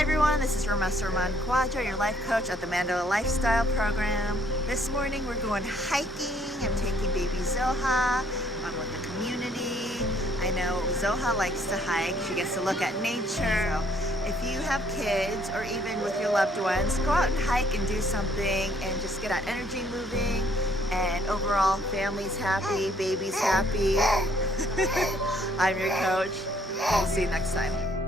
Hi everyone, this is Ramasa Rahman Quadra, your life coach at the Mandala Lifestyle Program. This morning we're going hiking. I'm taking baby Zoha. I'm with the community. I know Zoha likes to hike. She gets to look at nature. So if you have kids or even with your loved ones, go out and hike and do something and just get that energy moving. And overall, family's happy, baby's happy. I'm your coach. We'll see you next time.